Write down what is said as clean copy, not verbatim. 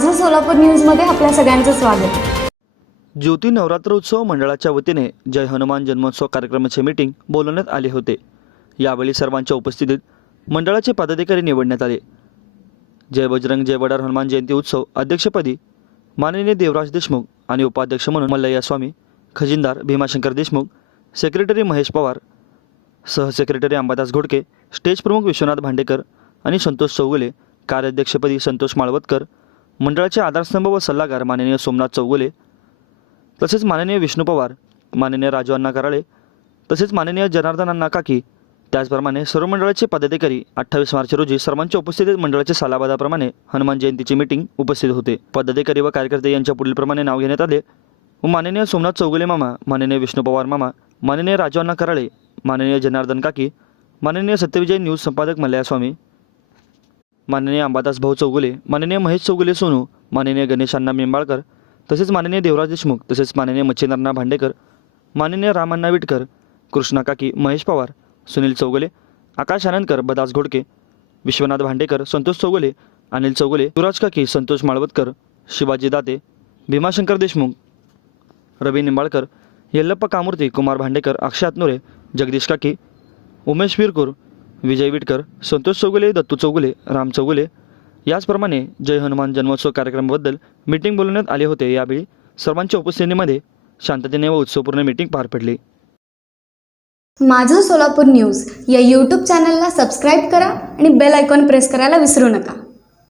माझं सोलापूर न्यूजमध्ये आपल्या सगळ्यांचं स्वागत। ज्योती नवरात्र उत्सव मंडळाच्या वतीने जय हनुमान जन्मोत्सव कार्यक्रमाचे मीटिंग बोलवण्यात आले होते। यावेळी सर्वांच्या उपस्थितीत मंडळाचे पदाधिकारी निवडण्यात आले। जय बजरंग जय वडार हनुमान जयंती उत्सव अध्यक्षपदी माननीय देवराज देशमुख आणि उपाध्यक्ष म्हणून मल्लय्या स्वामी, खजिनदार भीमाशंकर देशमुख, सेक्रेटरी महेश पवार, सहसेक्रेटरी अंबादास घोडके, स्टेज प्रमुख विश्वनाथ भांडेकर आणि संतोष चौगुले, कार्याध्यक्षपदी संतोष माळवतकर, मंडळाचे आधारस्तंभ व सल्लागार माननीय सोमनाथ चौगुले, तसेच माननीय विष्णू पवार, माननीय राजू अण्णा कराळे, तसेच माननीय जनार्दन अण्णा काकी, त्याचप्रमाणे सर्व मंडळाचे पदाधिकारी 28 मार्च रोजी सर्वांच्या उपस्थितीत मंडळाचे सालाबादाप्रमाणे हनुमान जयंतीची मीटिंग उपस्थित होते। पदाधिकारी व कार्यकर्ते यांच्या पुढील प्रमाणे नाव घेण्यात आले व माननीय सोमनाथ चौगुले मामा, माननीय विष्णू पवार मामा, माननीय राजू अण्णा कराळे, माननीय जनार्दन काकी, माननीय सत्यविजय न्यूज संपादक मल्लय्या स्वामी, माननीय अंबादास भाऊ चौगुले, माननीय महेश चौगुले सोनू, माननीय गणेश अण्णा निंबाळकर, तसेच माननीय देवराज देशमुख, तसेच माननीय मच्छिंद्रनाथ भांडेकर, माननीय राम अण्णा विटकर, कृष्णा काकी, महेश पवार, सुनील चौगुले, आकाश आनंदकर, बदास घोडके, विश्वनाथ भांडेकर, संतोष चौगुले, अनिल चौगुले, युवराज काकी, संतोष माळवतकर, शिवाजी दाते, भीमाशंकर देशमुख, रवी निंबाळकर, यल्लप्पा कामूर्ती, कुमार भांडेकर, अक्षय आतनुरे, जगदीश काकी, उमेश विरकूर, विजय विटकर, संतोष चौगुले, दत्तू चौगुले, राम चौगुले याचप्रमाणे जय हनुमान जन्मोत्सव कार्यक्रमाबद्दल मीटिंग बोलवण्यात आले होते। यावेळी सर्वांच्या उपस्थितीमध्ये शांततेने व उत्सवपूर्ण मीटिंग पार पडली। माझं सोलापूर न्यूज या यूट्यूब चॅनलला सबस्क्राईब करा आणि बेल आयकॉन प्रेस करायला विसरू नका।